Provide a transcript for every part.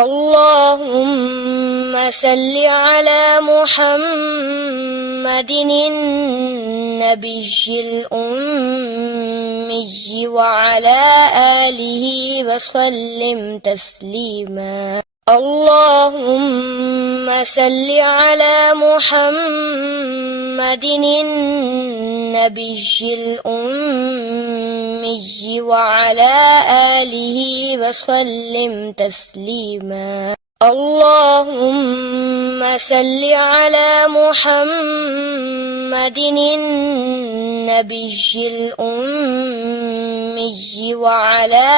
اللهم صل على محمد النبي الأمي وعلى آله وسلم تسليما. اللهم صل على محمد النبي الأمي وعلى آله وسلم تسليما. اللهم صل على محمد النبي الأمي وعلى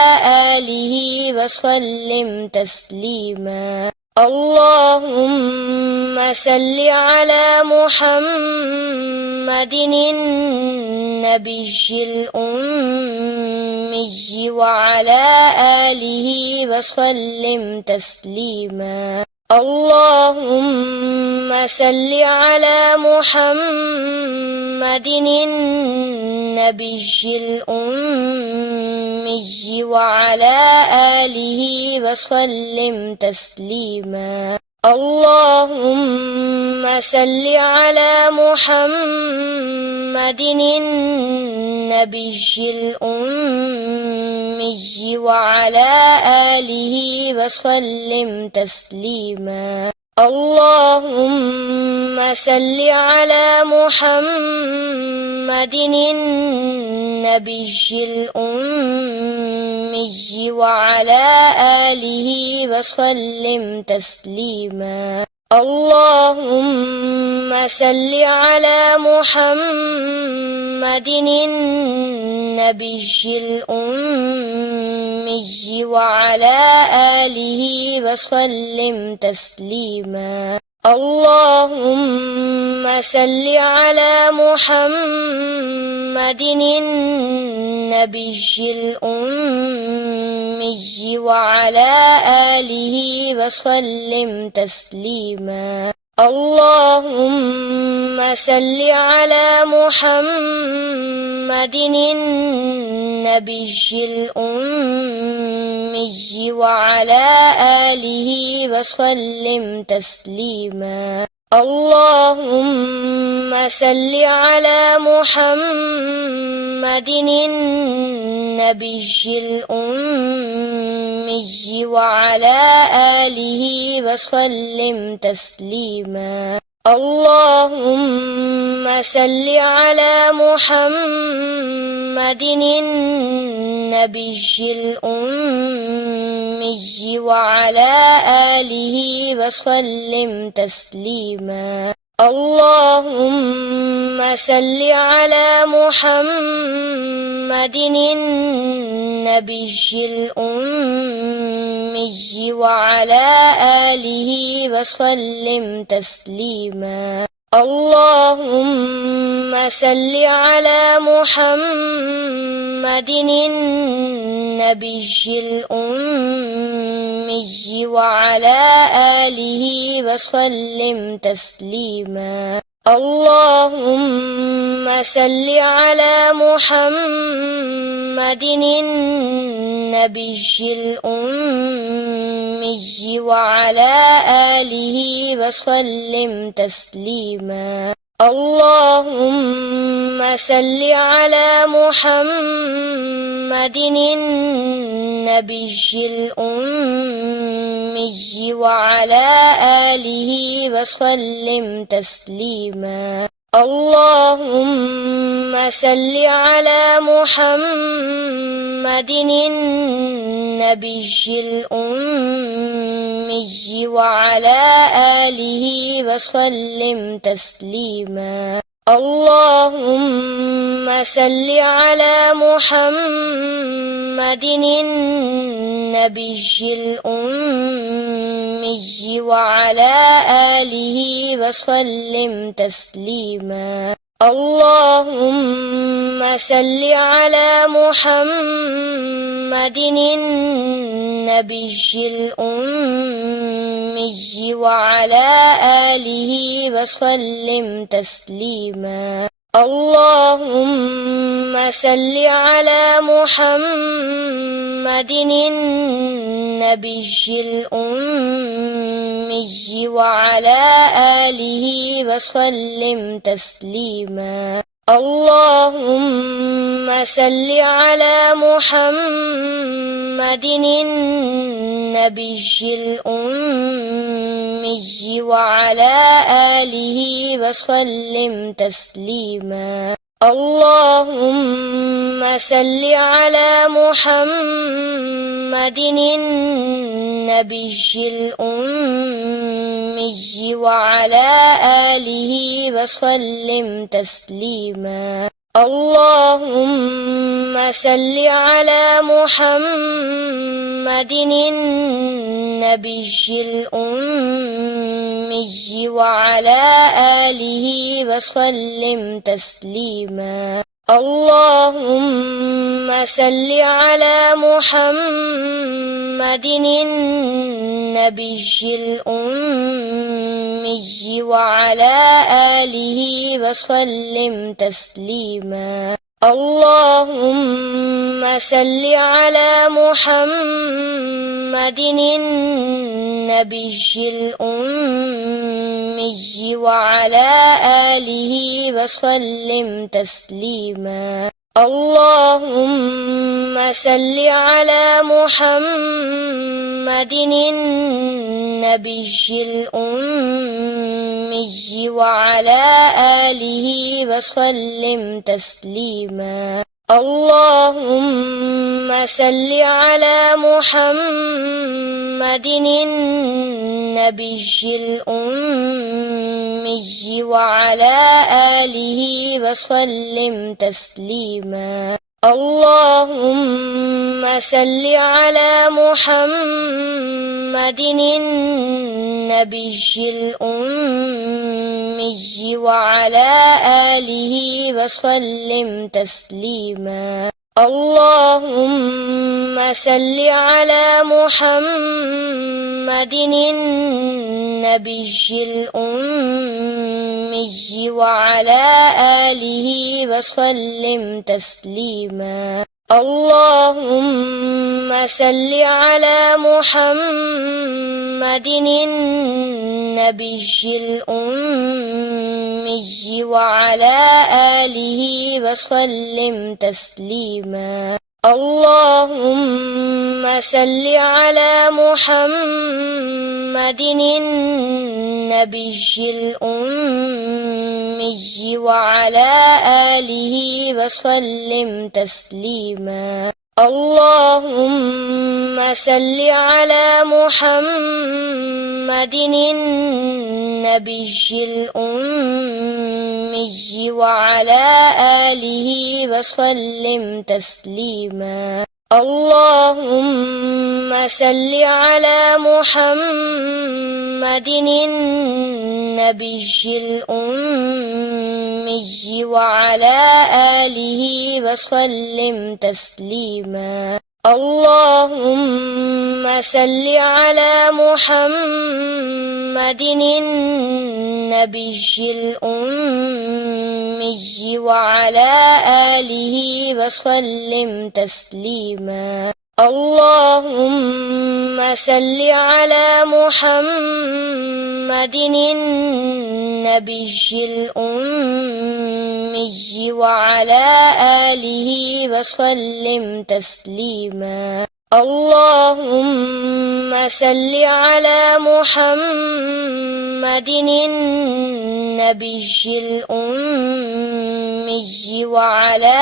آله وسلم تسليما. اللهم صل على محمد النبي الأمي وعلى آله وسلم تسليما. اللهم صل على محمد النبي الأمي وعلى آله وسلم تسليما. اللهم صل على محمد النبي الأمي وعلى آله وسلم تسليما. اللهم صل على محمد النبي الأمي وعلى آله وسلم تسليما. اللهم صل على محمد النبي الأمي وعلى آله وسلم تسليما. اللهم صل على محمد النبي الأمي وعلى آله وسلم تسليما. اللهم صل على محمد النبي الأمي وعلى آله وسلم تسليما. اللهم صل على محمد النبي الأمي وعلى آله وسلم تسليما. اللهم صل على محمد النبي الأمي وعلى آله وسلم تسليما. اللهم صل على محمد النبي الأمي وعلى آله وسلم تسليما. اللهم صل على محمد النبي الأمي وعلى آله وسلم تسليما. اللهم صل على محمد النبي الأمي وعلى آله وسلم تسليما. اللهم صل على محمد النبي الأمي وعلى آله وسلم تسليما. اللهم صل على محمد النبي الأمي وعلى آله وسلم تسليما. اللهم صل على محمد النبي الأمي وعلى آله وسلم تسليما. اللهم صل على محمد النبي الأمي وعلى آله وسلم تسليما. اللهم صل على محمد النبي الأمي وعلى آله وسلم تسليما. اللهم صل على محمد النبي الأمي وعلى آله وسلم تسليما. اللهم صل على محمد النبي الأمي وعلى آله وسلم تسليما. اللهم صل على محمد النبي الأمي وعلى آله وسلم تسليما. اللهم صل على محمد النبي الأمي وعلى آله وسلم تسليما. اللهم صل على محمد النبي الأمي وعلى آله وسلم تسليما. اللهم صل على محمد النبي الأمي وعلى آله وسلم تسليما. اللهم صل على محمد النبي الأمي وعلى آله وسلم تسليما. اللهم صل على محمد النبي الأمي وعلى آله وسلم تسليما. اللهم صل على محمد النبي الأمي وعلى آله وسلم تسليما. اللهم صل على محمد النبي الأمي وعلى آله وسلم تسليما. اللهم صل على محمد النبي الأمي وعلى آله وسلم تسليما. اللهم صل على محمد النبي الأمي وعلى آله وسلم تسليما. اللهم صل على محمد النبي الأمي وعلى آله وسلم تسليما. اللهم صل على محمد النبي الأمي وعلى آله وسلم تسليما. اللهم صل على محمد النبي الأمي وعلى آله وسلم تسليما. اللهم صل على محمد النبي الأمي وعلى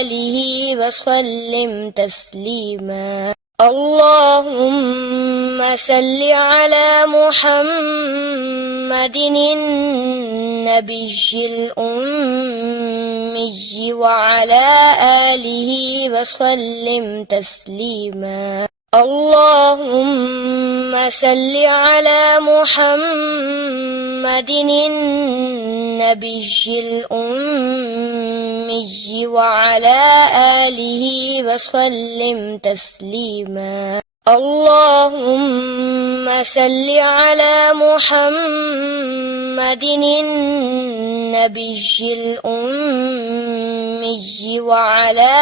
آله وسلم تسليما. اللهم صل على محمد النبي الأمي وعلى آله وسلم تسليما. اللهم صل على محمد النبي الأمي وعلى آله وسلم تسليما. اللهم صل على محمد النبي الأمي وعلى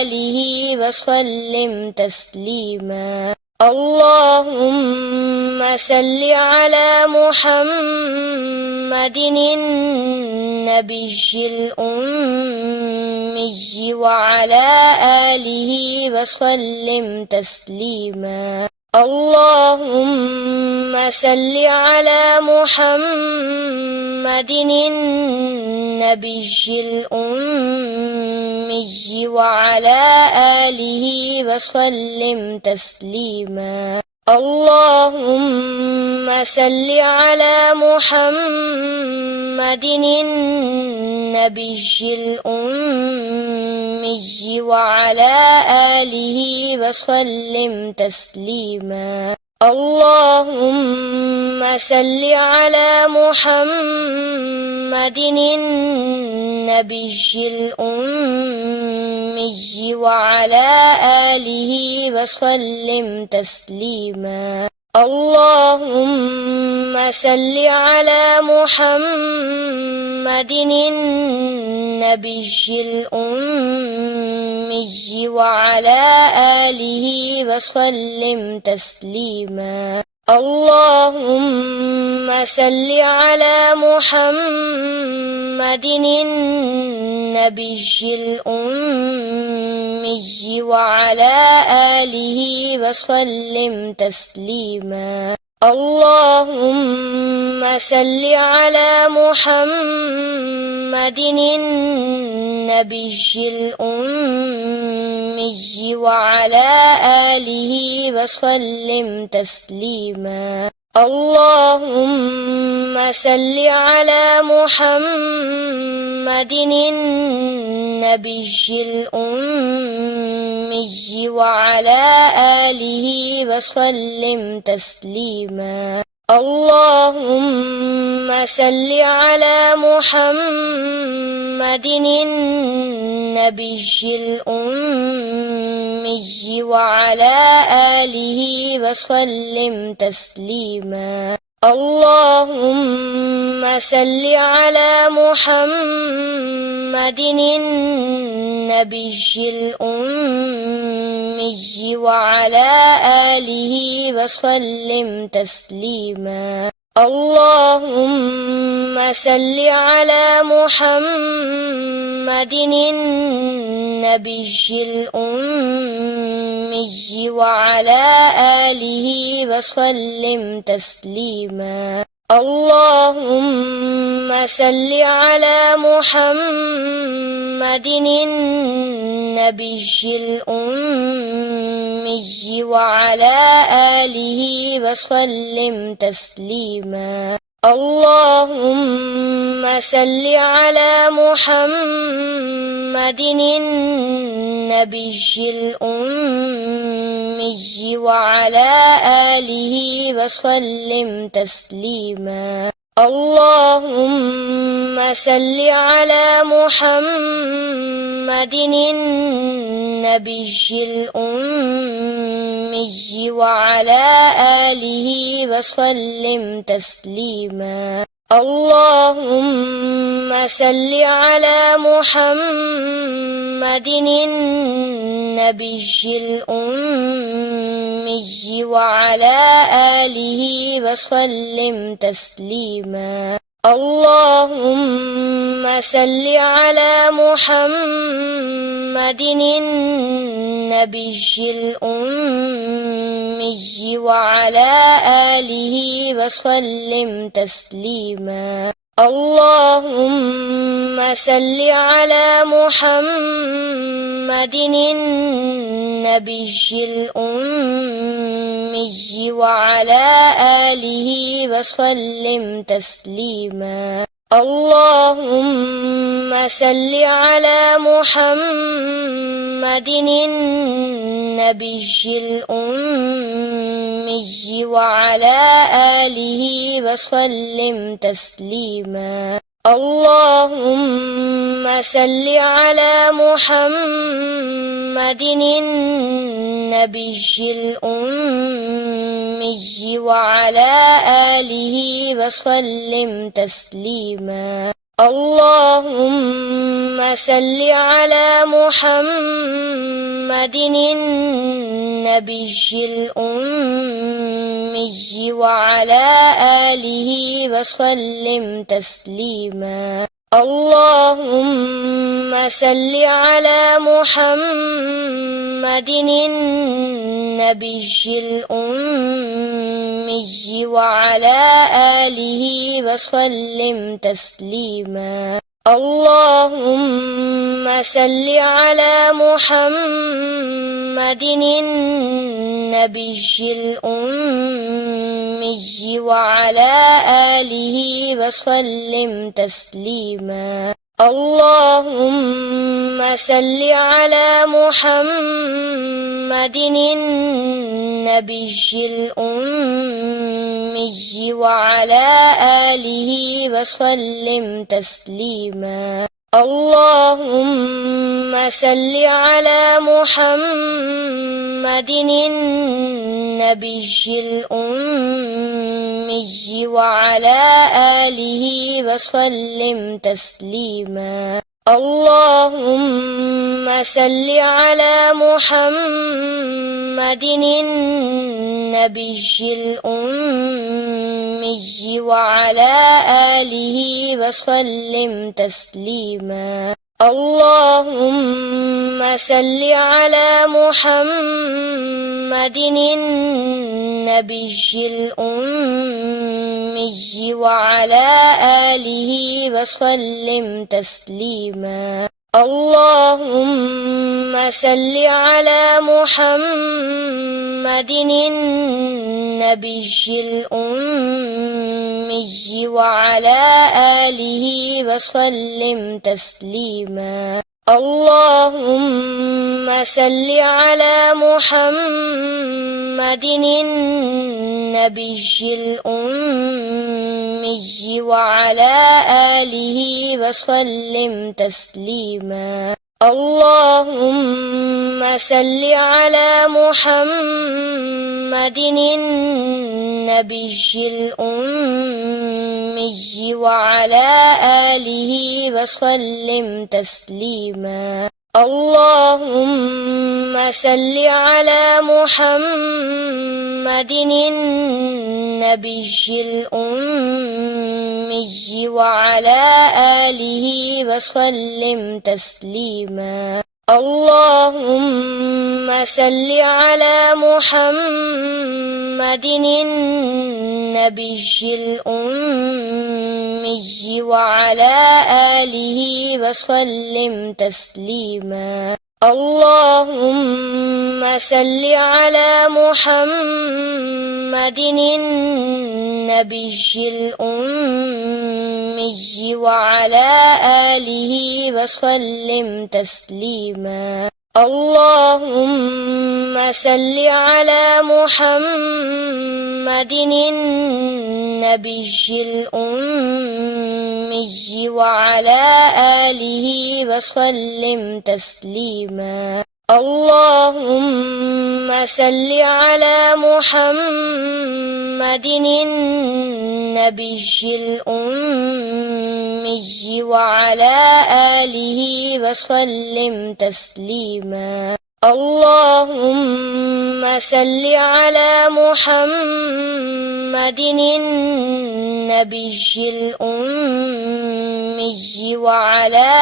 آله وسلم تسليما اللهم صل على محمد النبي الأمي وعلى آله وسلم تسليما اللهم صل على محمد النبي الأمي وعلى آله وسلم تسليما اللهم صل على محمد النبي الأمي وعلى آله وسلم تسليما اللهم صل على محمد النبي الأمي وعلى آله وسلم تسليما اللهم صل على محمد النبي الأمي وعلى آله وسلم تسليما اللهم صل على محمد النبي الأمي وعلى آله وسلم تسليما اللهم صل على محمد النبي الأمي وعلى آله وسلم تسليما اللهم صل على محمد النبي الأمي وعلى آله وسلم تسليما اللهم صل على محمد النبي الأمي وعلى آله وسلم تسليما اللهم صل على محمد النبي الأمي وعلى آله وسلم تسليما اللهم صل على محمد النبي الأمي وعلى آله وسلم تسليما اللهم صل على محمد النبي الأمي وعلى آله وسلم تسليما اللهم صل على محمد النبي الأمي وعلى آله وسلم تسليما اللهم صل على محمد النبي الأمي وعلى آله وسلم تسليما اللهم صل على محمد النبي الأمي وعلى آله وسلم تسليما اللهم صل على محمد النبي الأمي وعلى آله وسلم تسليما اللهم صل على محمد النبي الأمي وعلى آله وسلم تسليما اللهم صل على محمد النبي الأمي وعلى آله وسلم تسليما اللهم صل على محمد النبي الأمي وعلى آله وسلم تسليما. اللهم صل على محمد النبي الأمي وعلى آله وسلم تسليما. اللهم صل على محمد النبي الأمي وعلى آله وسلم تسليما. اللهم صل على محمد النبي الأمي وعلى آله وسلم تسليما. اللهم صل على محمد النبي الأمي وعلى آله وسلم تسليما. اللهم صل على محمد النبي الأمي وعلى آله وسلم تسليما. اللهم صل على محمد النبي الأمي وعلى آله وسلم تسليما. اللهم صل على محمد النبي الأمي وعلى آله وسلم تسليما. اللهم صل على محمد النبي الأمي وعلى آله وسلم تسليما. اللهم صل على محمد النبي الأمي وعلى آله وسلم تسليما. اللهم صل على محمد النبي الأمي وعلى آله وسلم تسليما. اللهم صل على محمد النبي الأمي وعلى آله وسلم تسليما. اللهم صل على محمد النبي الأمي وعلى آله وسلم تسليما. اللهم صل على محمد النبي الأمي وعلى آله وسلم تسليما. اللهم صل على محمد النبي الأمي وعلى آله وسلم تسليما. اللهم صل على محمد النبي الأمي وعلى آله وسلم تسليما. اللهم صل على محمد النبي الأمي وعلى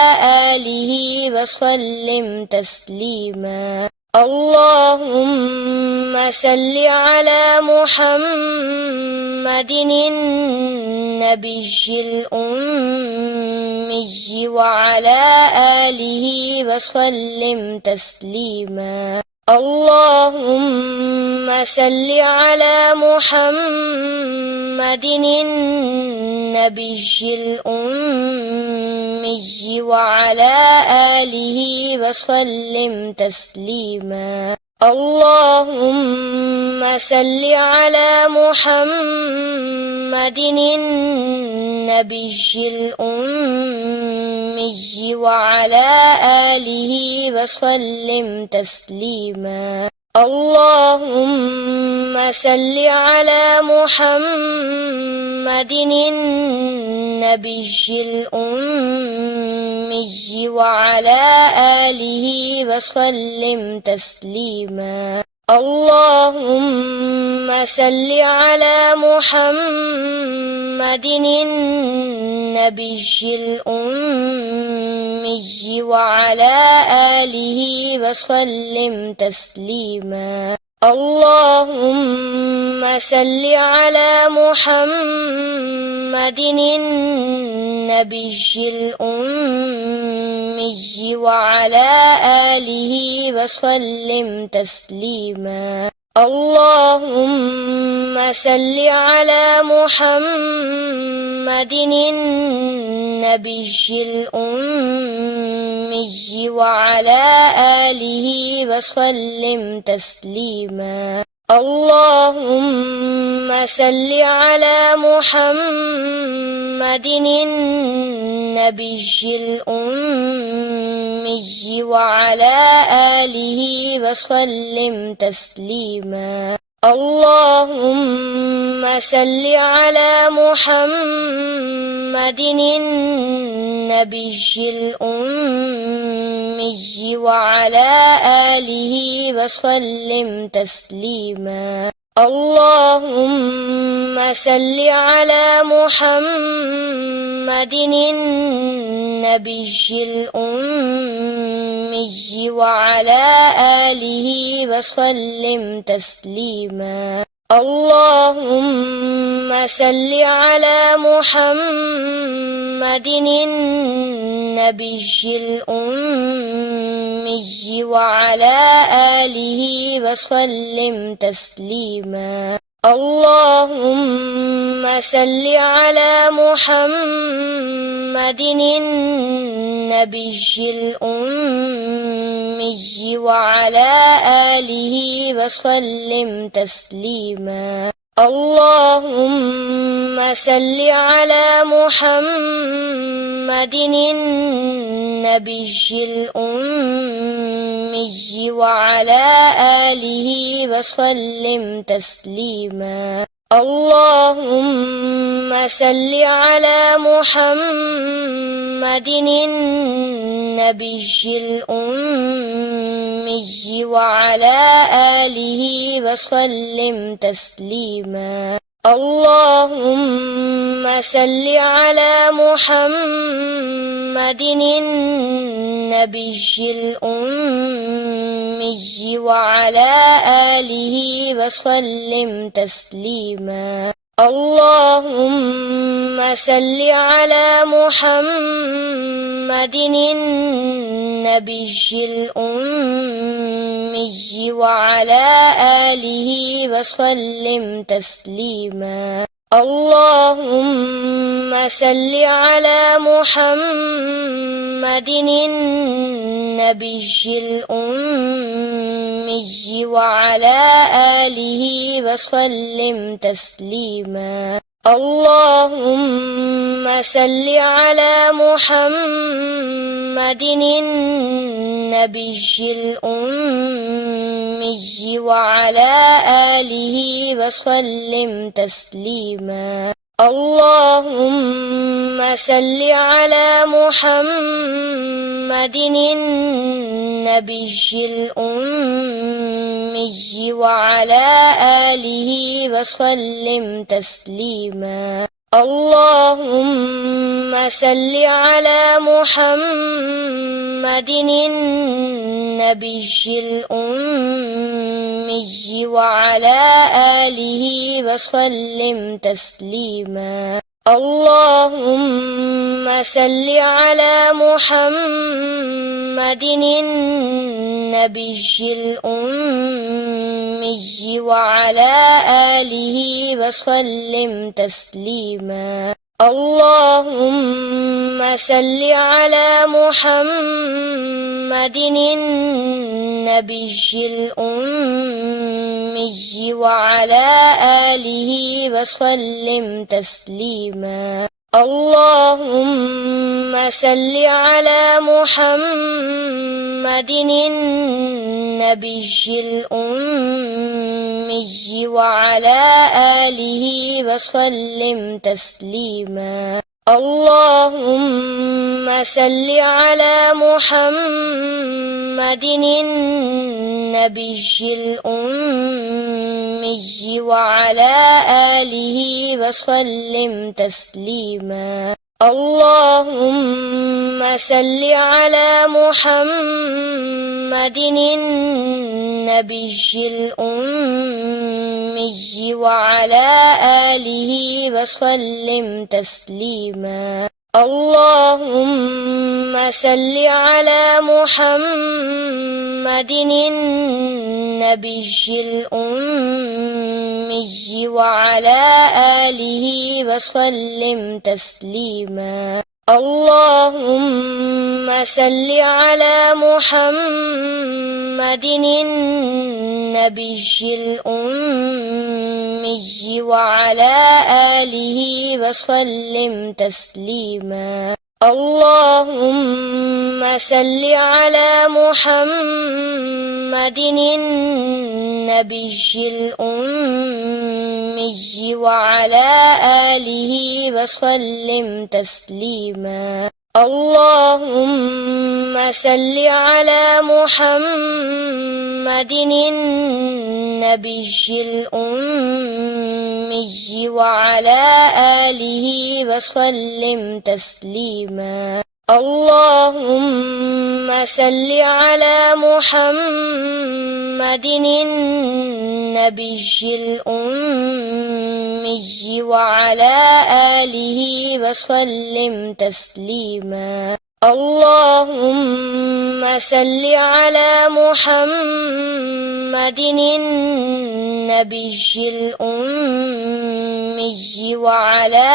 آله وسلم تسليما. اللهم صل على محمد النبي الأمي وعلى آله وسلم تسليما. اللهم صل على محمد النبي الأمي وعلى آله وسلم تسليما. اللهم صل على محمد النبي النبي الأمي وعلى آله وسلم تسليما اللهم صل على محمد النبي الأمي وعلى آله وسلم تسليما اللهم صل على محمد النبي الأمي وعلى آله وسلم تسليما اللهم صل على محمد النبي الأمي وعلى آله وسلم تسليما اللهم صل على محمد النبي الأمي وعلى آله وسلم تسليما اللهم صل على محمد النبي الأمي وعلى آله وسلم تسليما اللهم صل على محمد النبي الأمي وعلى آله وسلم تسليما اللهم صل على محمد النبي الأمي وعلى آله وسلم تسليما اللهم صل على محمد النبي الأمي وعلى آله وسلم تسليما اللهم صل على محمد النبي الأمي وعلى آله وسلم تسليما اللهم صل على محمد النبي الأمي وعلى آله وسلم تسليما اللهم صل على محمد النبي الأمي وعلى آله وسلم تسليما اللهم صل على محمد النبي الأمي وعلى آله وسلم تسليما اللهم صل على محمد النبي الأمي وعلى آله وسلم تسليما اللهم صل على محمد النبي الأمي وعلى آله وسلم تسليما اللهم صل على محمد النبي الأمي وعلى آله وسلم تسليما اللهم صل على محمد النبي الأمي وعلى آله وسلم تسليما اللهم صل على محمد النبي الأمي وعلى آله وسلم تسليما اللهم صل على محمد النبي الأمي وعلى آله وسلم تسليما اللهم صل على محمد النبي الأمي وعلى آله وسلم تسليما اللهم صل على محمد النبي الأمي وعلى آله وسلم تسليما. اللهم صل على محمد النبي الأمي وعلى آله وسلم تسليما. اللهم صل على محمد النبي الأمي وعلى آله وسلم تسليما. اللهم صل على محمد النبي الأمي وعلى آله وسلم تسليما. اللهم صل على محمد النبي الأمي وعلى آله وسلم تسليما. اللهم صل على محمد النبي الأمي وعلى آله وسلم تسليما. اللهم صل على محمد النبي الأمي وعلى آله وسلم تسليما. اللهم صل على محمد النبي الأمي وعلى آله وسلم تسليما. اللهم صل على محمد النبي الأمي وعلى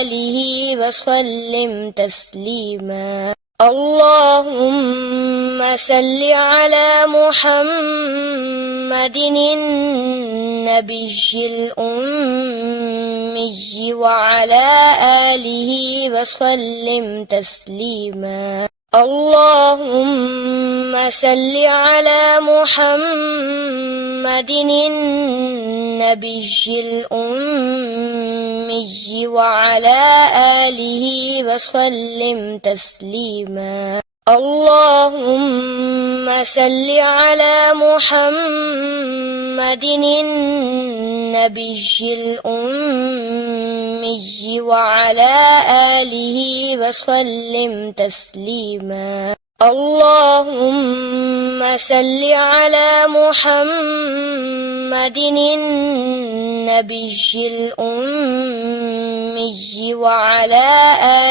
آله وسلم تسليما. اللهم صل على محمد النبي الأمي وعلى آله وسلم تسليما. اللهم صل على محمد النبي الأمي وعلى آله وسلم تسليما. اللهم صل على محمد النبي الأمي وعلى آله وسلم تسليما. اللهم صل على محمد النبي الأمي وعلى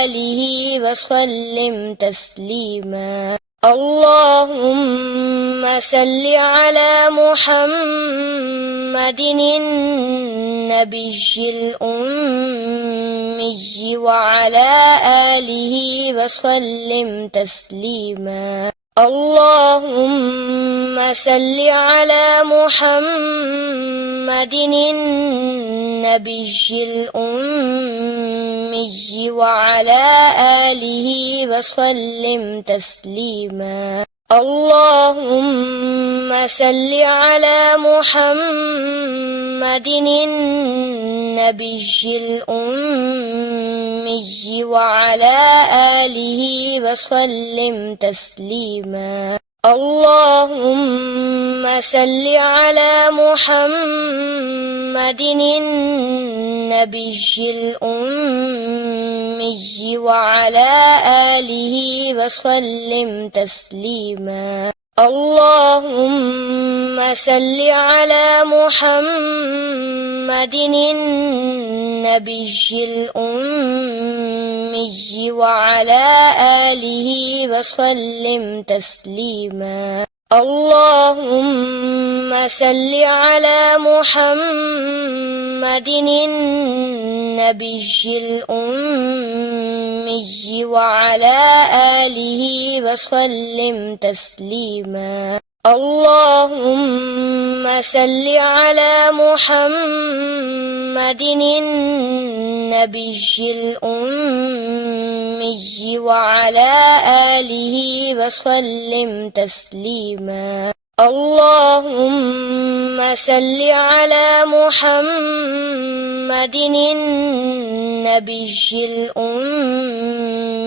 آله وسلم تسليما. اللهم صل على محمد النبي الأمي وعلى آله وسلم تسليما. اللهم صل على محمد النبي الأمي وعلى آله وسلم تسليما. اللهم صل على محمد النبي الأمي وعلى آله وسلم تسليما. اللهم صل على محمد النبي الأمي وعلى آله وسلم تسليما. اللهم صل على محمد النبي الأمي وعلى آله وسلم تسليما. اللهم صل على محمد النبي الأمي وعلى آله وسلم تسليما. اللهم صل على محمد النبي الأمي وعلى آله وسلم تسليما اللهم صل على محمد النبي الأمي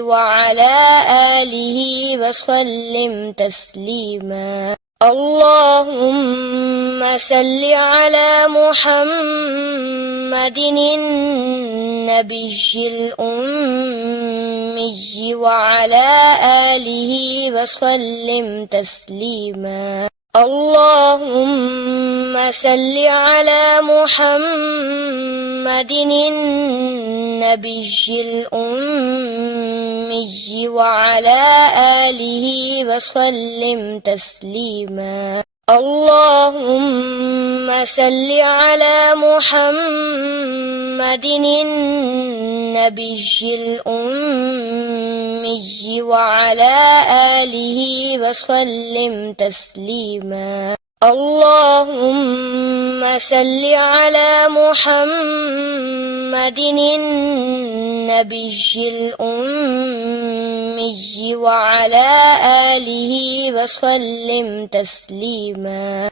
وعلى آله وسلم تسليما اللهم صل على محمد النبي الأمي وعلى آله وسلم تسليما اللهم صل على محمد النبي الأمي وعلى آله وسلم تسليما اللهم صل على محمد النبي الأمي وعلى آله وسلم تسليما اللهم صل على محمد النبي الأمي وعلى آله وسلم تسليما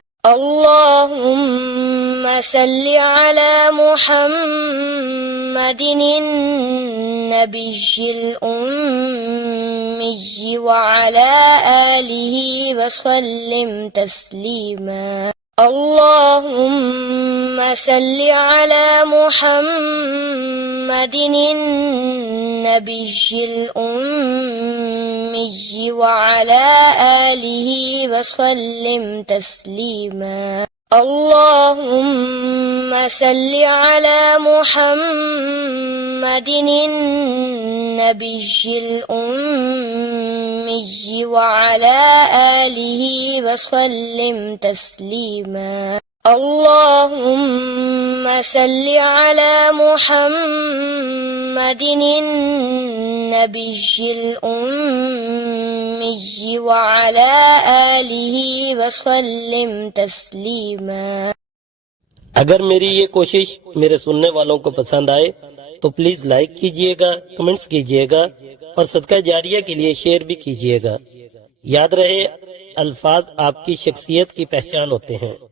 اللهم صل على محمد النبي الأمي وعلى آله وسلم تسليما اللهم صل على محمد النبي الأمي وعلى آله وسلم تسليما اللهم صل على محمد النبي الأمي وعلى آله وسلم تسليما اللهم صل على محمد النبي الأمي وعلى آله وسلم تسليما अगर मेरी ये कोशिश मेरे सुनने वालों को पसंद आए तो प्लीज लाइक कीजिएगा, कमेंट्स कीजिएगा और सदका जारिया के लिए शेयर भी कीजिएगा। याद रहे, अल्फाज आपकी शख्सियत की पहचान होते हैं।